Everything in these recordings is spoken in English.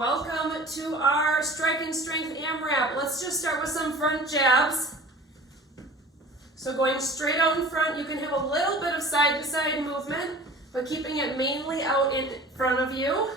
Welcome to our striking strength AMRAP. Let's just start with some front jabs. So going straight out in front, you can have a little bit of side-to-side movement, but keeping it mainly out in front of you.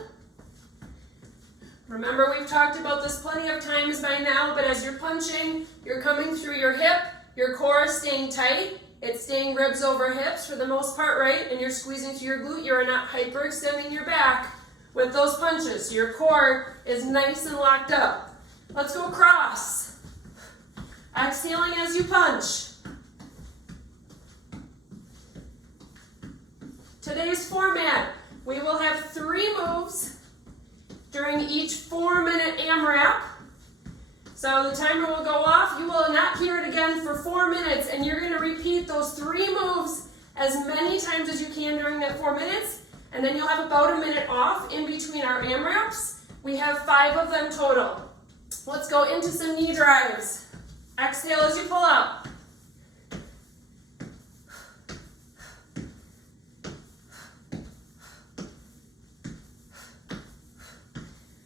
Remember, we've talked about this plenty of times by now, but as you're punching, you're coming through your hip, your core is staying tight, it's staying ribs over hips for the most part, right? And you're squeezing through your glute, you're not hyperextending your back with those punches. So your core is nice and locked up. Let's go cross. Exhaling as you punch. Today's format, we will have 3 moves during each 4-minute AMRAP. So the timer will go off, you will not hear it again for 4 minutes, and you're gonna repeat those 3 moves as many times as you can during that 4 minutes, and then you'll have about a minute off in between our AMRAPs. We have 5 of them total. Let's go into some knee drives. Exhale as you pull up.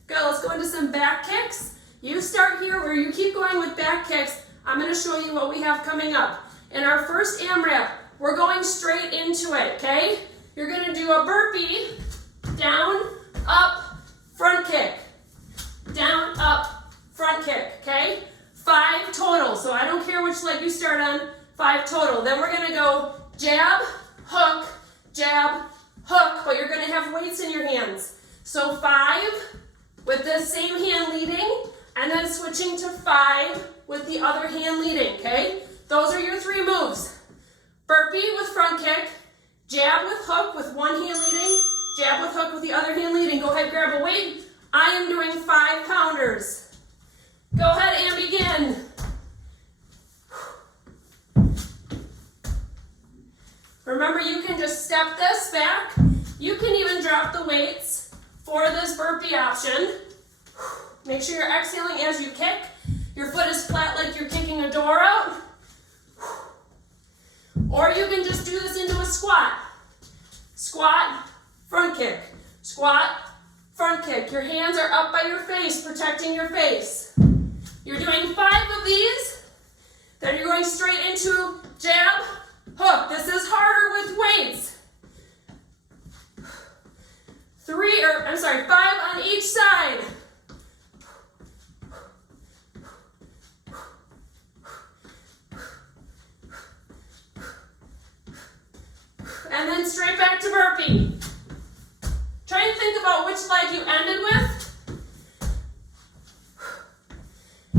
Good, let's go into some back kicks. You start here where you keep going with back kicks. I'm gonna show you what we have coming up. In our first AMRAP, we're going straight into it, okay? You're gonna do a burpee, down, up, front kick. Down, up, front kick, okay? 5 total, so I don't care which leg you start on, 5 total. Then we're gonna go jab, hook, but you're gonna have weights in your hands. So 5 with this same hand leading, and then switching to 5 with the other hand leading, okay? Those are your 3 moves. Burpee with front kick, jab with hook with one hand leading, jab with hook with the other hand leading. Go ahead, grab a weight. I am doing 5 pounders. Go ahead and begin. Remember, you can just step this back. You can even drop the weights for this burpee option. Make sure you're exhaling as you kick. Your foot is flat like you're kicking a door out. Or you can just do this into a squat. Squat, front kick. Squat, front kick. Your hands are up by your face, protecting your face. You're doing 5 of these. Then you're going straight into jab, hook. This is harder with weights. 5 on each side. And then straight back to burpee. Try and think about which leg you ended with.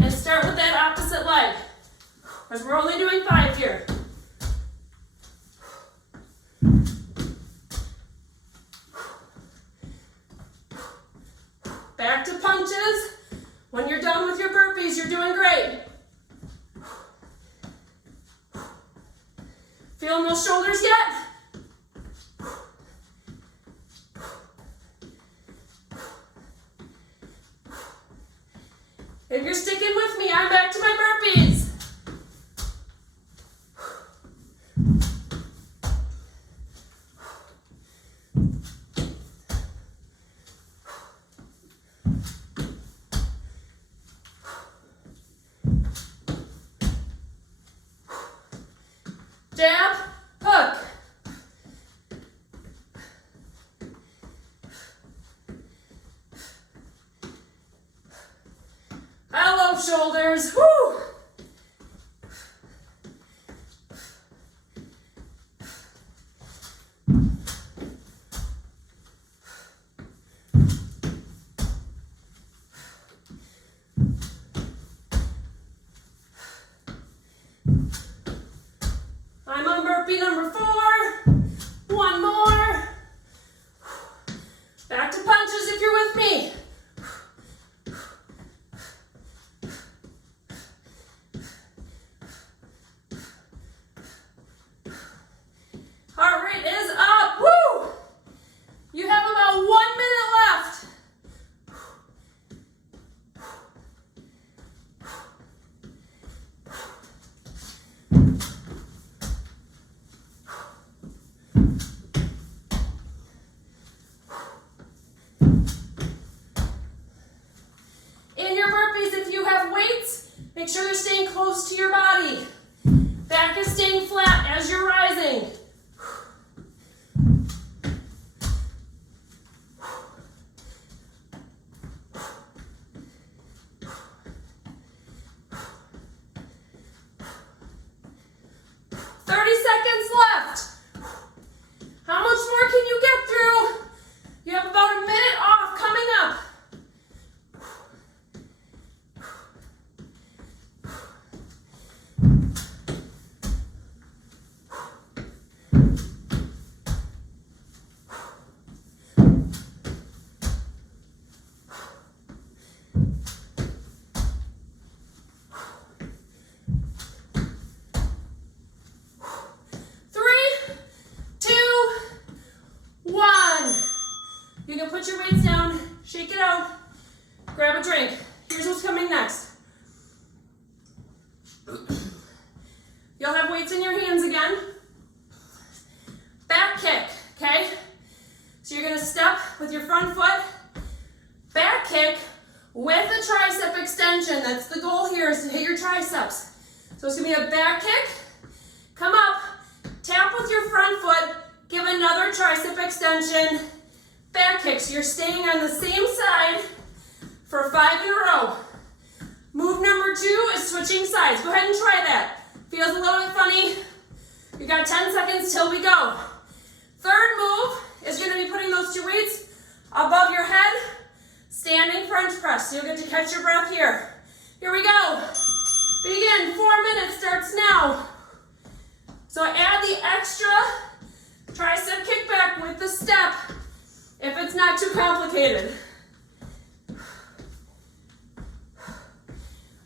And start with that opposite leg. Because we're only doing 5 here. Back to punches. When you're done with your burpees, you're doing great. Feeling those shoulders yet? If you're sticking with me, I'm back to my burpees. Jab, hook. I love shoulders. Woo! I'm on burpee number 4. 1 more. Back to punches if you're with me. Heart rate is up. Woo! You have about 1 minute left. Make sure they're staying close to your body. Back is staying flat as you're rising. How much more can you get through? You have about a minute off coming up. You can put your weights down, shake it out, grab a drink. Here's what's coming next. You'll have weights in your hands again. Back kick, okay? So you're gonna step with your front foot, back kick with a tricep extension. That's the goal here, is to hit your triceps. So it's gonna be a back kick, come up, tap with your front foot, give another tricep extension, back kick. So you're staying on the same side for 5 in a row. Move number 2 is switching sides. Go ahead and try that. Feels a little bit funny. You got 10 seconds till we go. Third move is going to be putting those 2 weights above your head, standing French press. So you'll get to catch your breath here. Here we go. Begin. 4 minutes starts now. So add the extra tricep kickback with the step if it's not too complicated.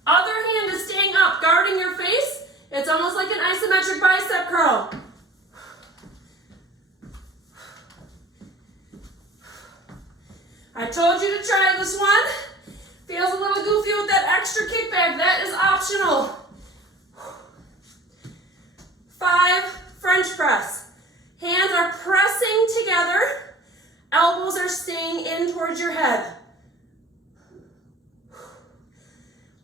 Other hand is staying up, guarding your face. It's almost like an isometric bicep curl. I told you to try this one. Feels a little goofy with that extra kickback. That is optional. 5, French press. Hands are pressing together. Elbows are staying in towards your head.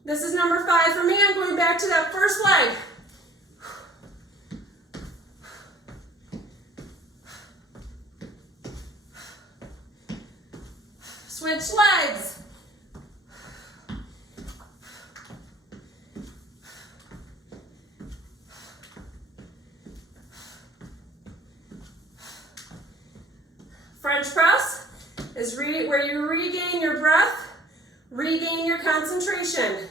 This is number 5 for me. I'm going back to that first leg. Switch legs. French press is where you regain your breath, regain your concentration.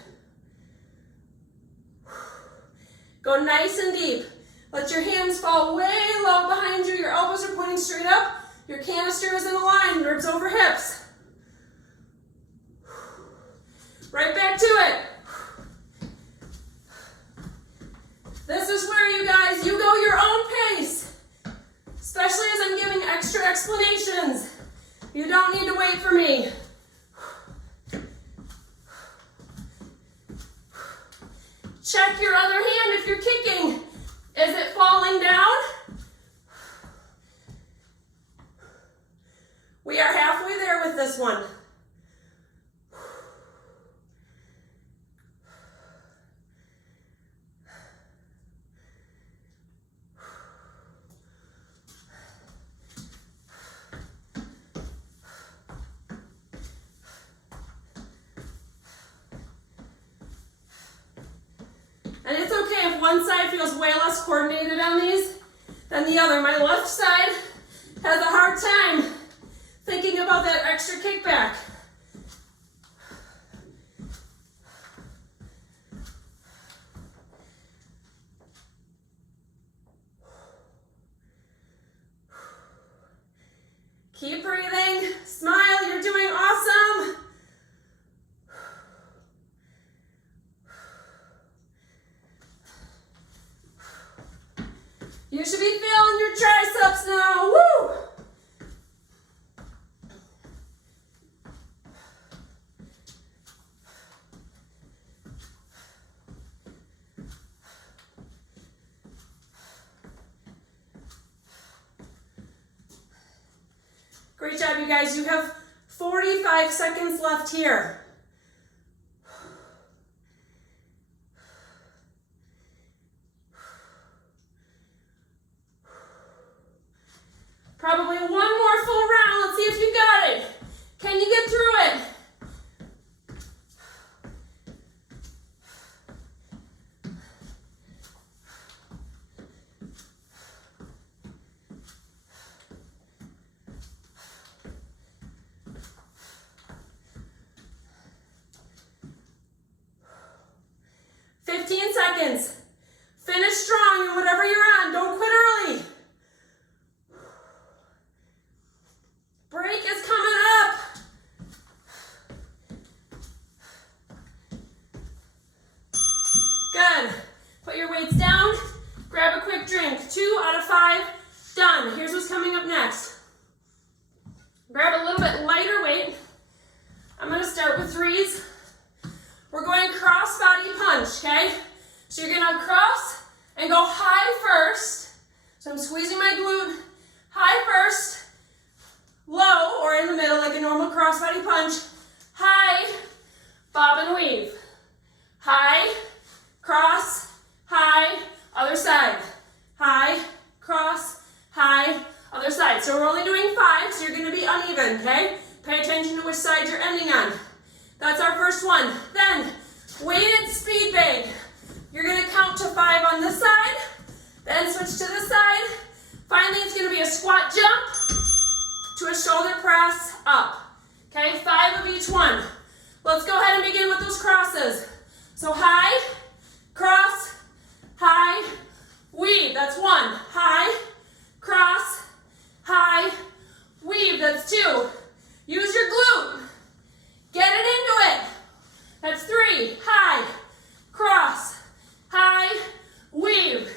Go nice and deep. Let your hands fall way low behind you. Your elbows are pointing straight up. Your canister is in a line, ribs over hips. Right back to it. This is where you guys, you go your own pace. Especially as I'm giving extra explanations. You don't need to wait for me. Check your other hand if you're kicking. Is it falling down? We are halfway there with this one. And it's okay if one side feels way less coordinated on these than the other. My left side has a hard time thinking about that extra kickback. Keep breathing. Smile. You're doing awesome. You should be feeling your triceps now. Woo! Great job, you guys. You have 45 seconds left here. Probably one more full round. Let's see if you got it. Can you get through it? Seconds. Finish strong in whatever you're on. Don't quit early. Break is coming up. Good. Put your weights down. Grab a quick drink. 2 out of 5. Done. Here's what's coming up next. Grab a little bit lighter weight. I'm going to start with 3s. We're going cross body punch, okay? So you're gonna cross and go high first. So I'm squeezing my glute, high first, low or in the middle like a normal crossbody punch, high, bob and weave. High, cross, high, other side. High, cross, high, other side. So we're only doing 5, so you're gonna be uneven, okay? Pay attention to which side you're ending on. That's our first one. Then, weighted speed bag. You're going to count to 5 on this side, then switch to this side. Finally, it's going to be a squat jump to a shoulder press up. Okay, 5 of each one. Let's go ahead and begin with those crosses. So high, cross, high, weave. That's 1. High, cross, high, weave. That's 2. Use your glute. Get it into it. That's 3. High, cross, high, weave.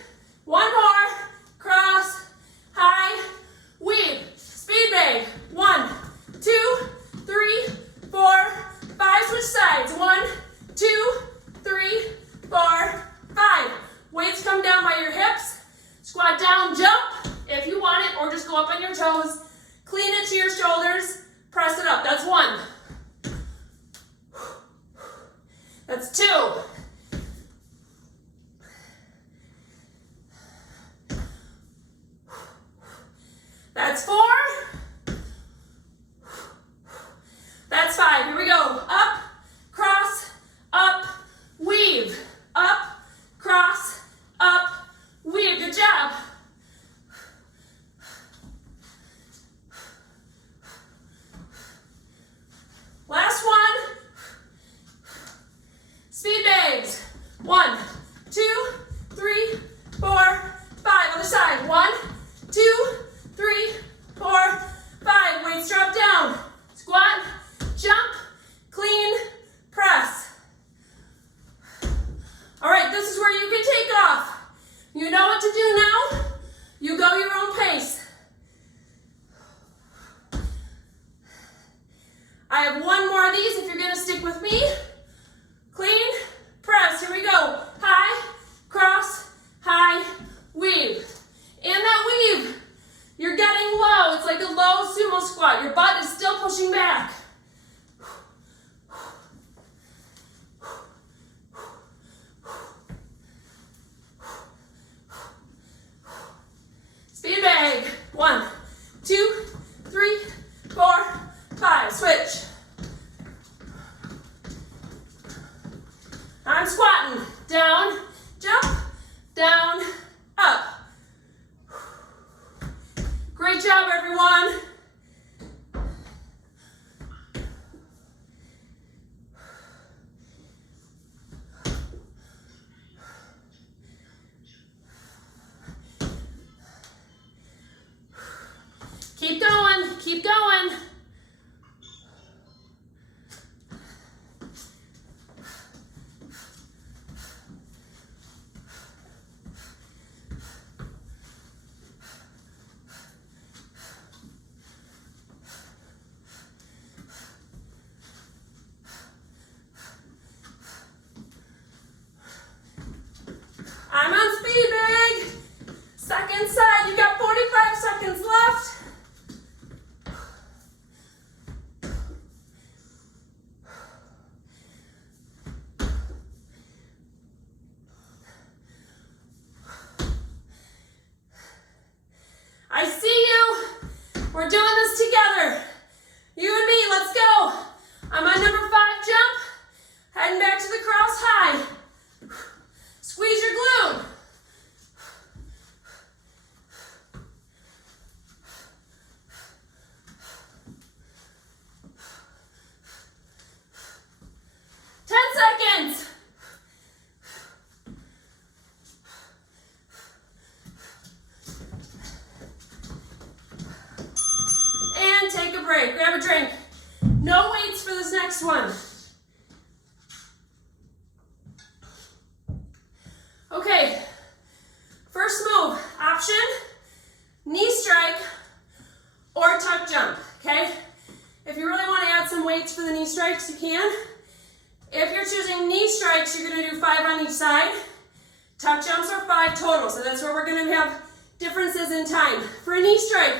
1 more, cross, high, weave. Speed bag. 1, 2, 3, 4, 5. Switch sides. 1, 2, 3, 4, 5. Weights come down by your hips. Squat down, jump if you want it, or just go up on your toes. Clean it to your shoulders. Press it up. That's 1. That's 2. That's 4. That's 5. Here we go. Up, cross, up, weave. Up, cross, up, weave. Good job. Last one. Speed bags. 1, 2, 3, 4, 5. Other side. 1, 2, 3, 4, 5. Weights drop down. Squat, jump, clean, press. All right, this is where you can take off. You know what to do now. You go your own pace. I have 1 more of these if you're going to stick with me. Clean, press. Here we go. High, cross, high, weave. In that weave, you're getting low. It's like a low sumo squat. Your butt is still pushing back. Speed bag. 1, 2, 3, 4, 5. Switch. I'm squatting. Down, jump, down, up. Great job, everyone. for this next one. Okay, first move, option, knee strike or tuck jump, okay? If you really want to add some weights for the knee strikes, you can. If you're choosing knee strikes, you're going to do 5 on each side. Tuck jumps are 5 total, so that's where we're going to have differences in time. For a knee strike,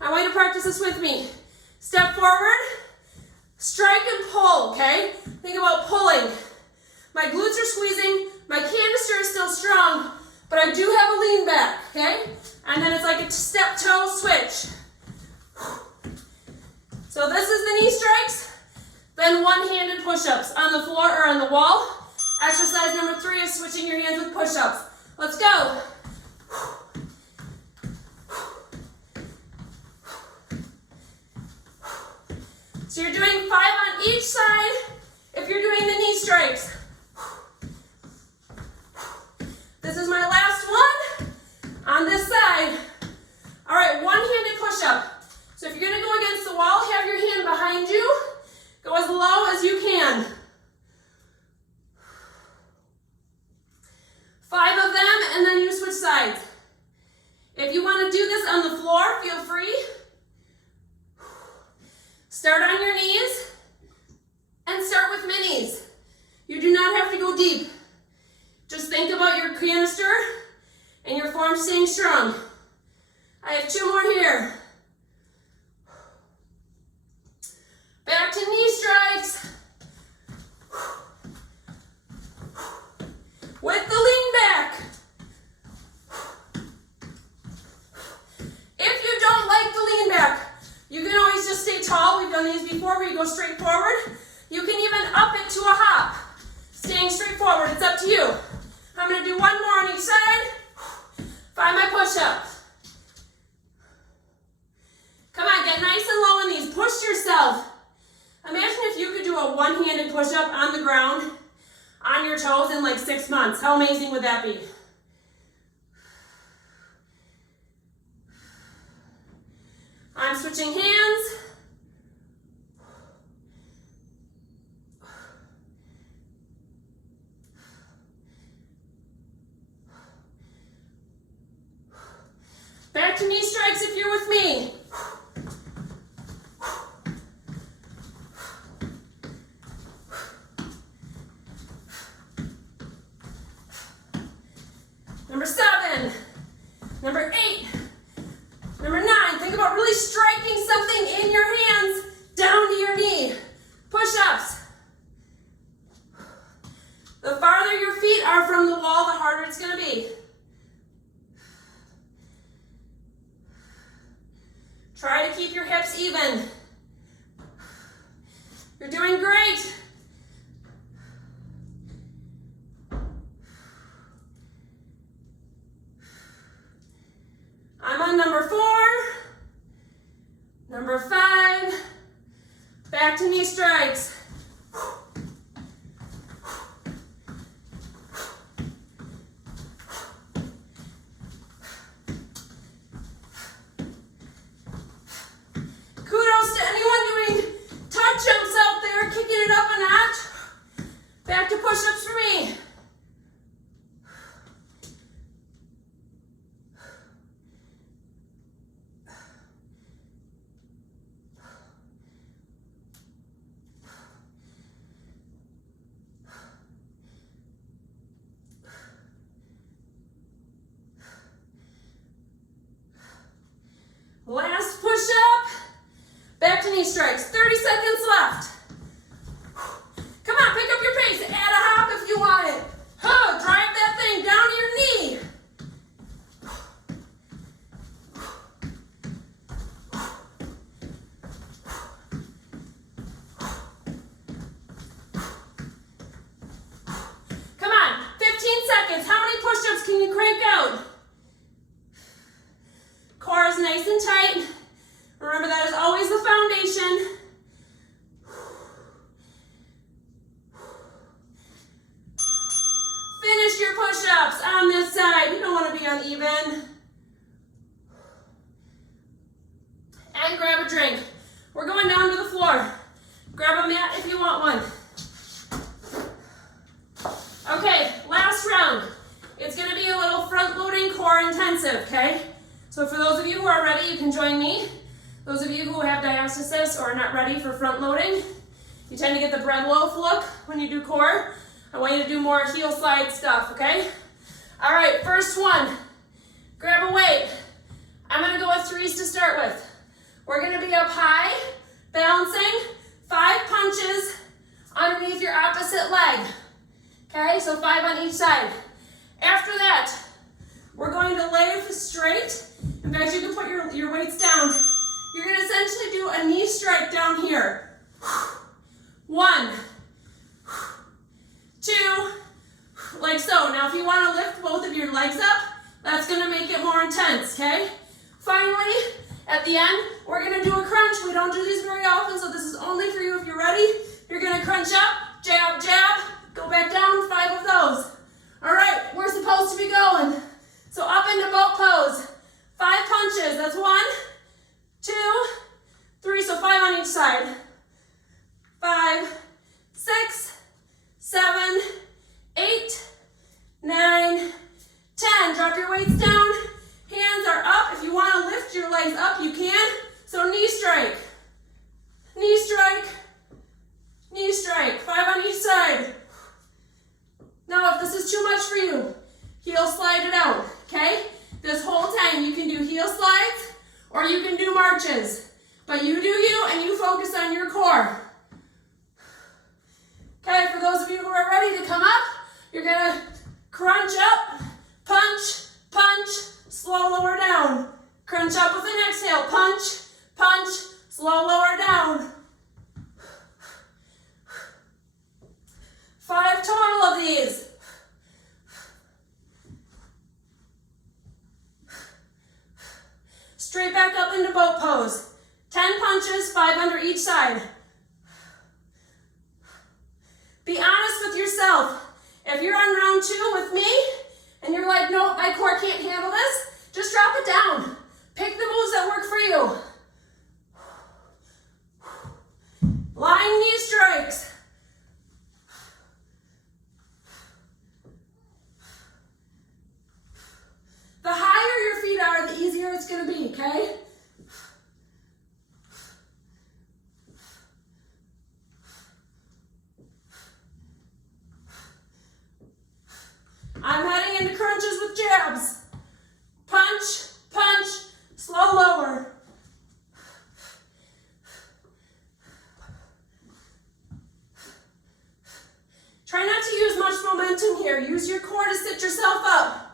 I want you to practice this with me. Step forward, strike and pull, okay? Think about pulling. My glutes are squeezing, my canister is still strong, but I do have a lean back, okay? And then it's like a step toe switch. So this is the knee strikes, then one-handed push-ups on the floor or on the wall. Exercise number 3 is switching your hands with push-ups. Let's go. So you're doing 5 on each side if you're doing the knee strikes. This is my last one on this side. All right, one-handed push-up. So if you're gonna go against the wall, have your hand behind you. Go as low as you can. 5 of them, and then you switch sides. If you want to do this on the floor, feel free. Start on your knees and start with minis. You do not have to go deep. Just think about your canister and your form staying strong. I have 2 more here. Back to knee strikes. With the lean back. If you don't like the lean back, you can always just stay tall. We've done these before where you go straight forward. You can even up it to a hop. Staying straight forward, it's up to you. I'm gonna do 1 more on each side. Find my push-ups. Come on, get nice and low in these. Push yourself. Imagine if you could do a one-handed push-up on the ground, on your toes in like 6 months. How amazing would that be? I'm switching hands. Back to knee strikes if you're with me. Number 7, number 8, number 9. Think about really striking something in your hands down to your knee. Push-ups. The farther your feet are from the wall, the harder it's going to be. Try to keep your hips even. You're doing great. I'm on number 4, number 5, back to knee strikes. Kudos to anyone doing tuck jumps out there, kicking it up a notch. Back to push-ups for me. Last push-up, back to knee strikes. 30 seconds left. Come on, pick up your pace. Add a hop if you want it. Drive that thing down to your knee. Come on, 15 seconds. How many push-ups can you crank out? Core is nice and tight. Remember, that is always the foundation. Finish your push-ups on this side. You don't want to be uneven. And grab a drink. We're going down to the floor. Grab a mat mat if you want one. Okay, last round. It's gonna be a little front-loading core intensive, okay? So for those of you who are ready, you can join me. Those of you who have diastasis or are not ready for front-loading, you tend to get the bread loaf look when you do core. I want you to do more heel slide stuff, okay? All right, first one. Grab a weight. I'm gonna go with 3s to start with. We're gonna be up high, balancing, 5 punches underneath your opposite leg. Okay, so 5 on each side. After that, we're going to lay straight. In fact, you can put your weights down. You're gonna essentially do a knee strike down here. 1, 2, like so. Now, if you wanna lift both of your legs up, that's gonna make it more intense, okay? Finally, at the end, we're gonna do a crunch. We don't do these very often, so this is only for you if you're ready. You're gonna crunch up, jab, jab, go back down, 5 of those. All right, we're supposed to be going. So up into boat pose. 5 punches, that's 1, 2, 3, so 5 on each side. 5, 6, 7, 8, 9, 10. Drop your weights down. Hands are up. If you want to lift your legs up, you can. So knee strike, knee strike, knee strike. 5 on each side. Now, if this is too much for you, heel slide it out, okay? This whole time, you can do heel slides or you can do marches. But you do you and you focus on your core. Okay, for those of you who are ready to come up, you're gonna crunch up, punch, punch, slow lower down. Crunch up with an exhale, punch, punch, slow lower down. 5 total of these. Straight back up into boat pose. 10 punches, 5 under each side. Be honest with yourself. If you're on round 2 with me, and you're like, nope, my core can't handle this, just drop it down. Pick the moves that work for you. Lying knee strikes. The higher your feet are, the easier it's gonna be, okay? I'm heading into crunches with jabs. Punch, punch, slow lower. Try not to use much momentum here. Use your core to sit yourself up.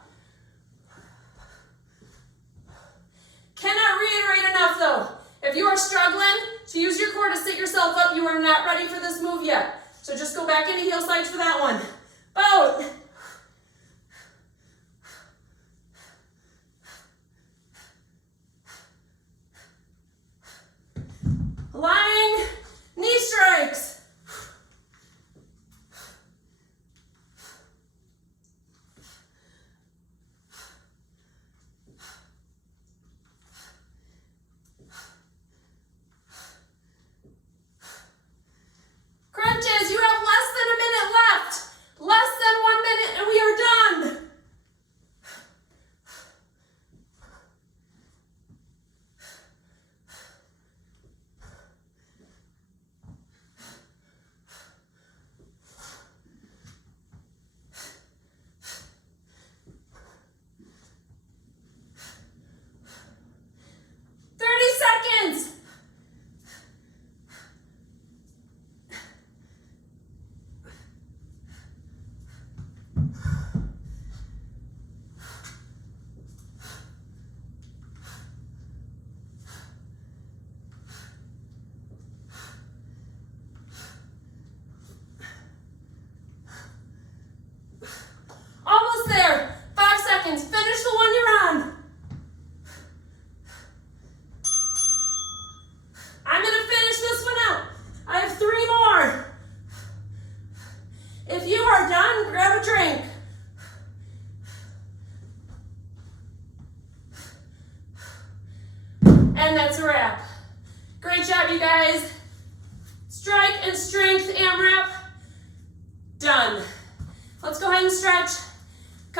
Cannot reiterate enough though. If you are struggling to use your core to sit yourself up, you are not ready for this move yet. So just go back into heel slides for that one. Boat. Lying knee strikes. Crunches, you have less than a minute left. Less than 1 minute and we are done. Almost there. 5 seconds. Finish the one you're on. I'm going to finish this one out. I have 3 more. If you are done, grab a drink. And that's a wrap. Great job, you guys. Strike and string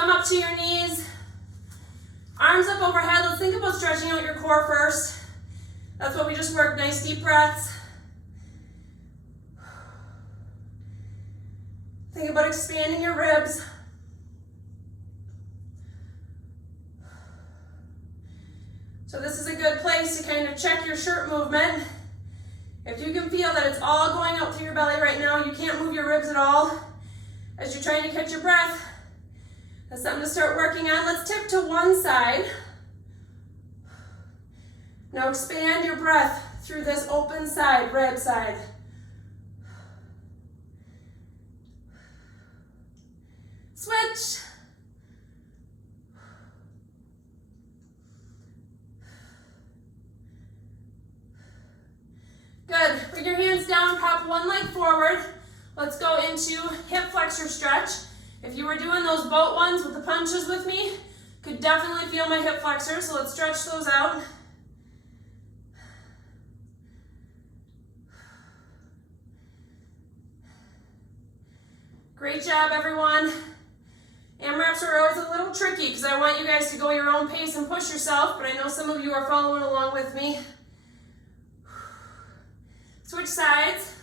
come up to your knees. Arms up overhead. Let's think about stretching out your core first. That's what we just worked. Nice deep breaths. Think about expanding your ribs. So this is a good place to kind of check your shirt movement. If you can feel that it's all going out through your belly right now, you can't move your ribs at all as you're trying to catch your breath, that's something to start working on. Let's tip to one side. Now expand your breath through this open side, rib side. Switch. Good. Bring your hands down, prop one leg forward. Let's go into hip flexor stretch. If you were doing those boat ones with the punches with me, could definitely feel my hip flexors, so let's stretch those out. Great job, everyone. AMRAPs are always a little tricky because I want you guys to go your own pace and push yourself, but I know some of you are following along with me. Switch sides.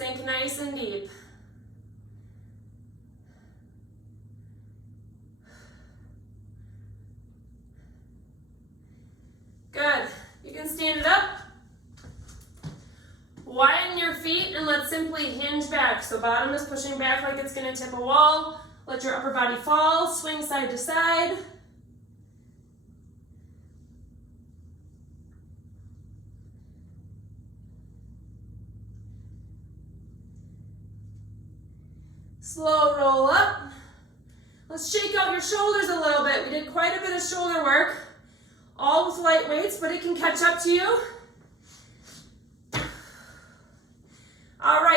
Sink nice and deep. Good. You can stand it up. Widen your feet and let's simply hinge back. So bottom is pushing back like it's going to tip a wall. Let your upper body fall. Swing side to side. Slow roll up. Let's shake out your shoulders a little bit. We did quite a bit of shoulder work, all with light weights, but it can catch up to you. All right.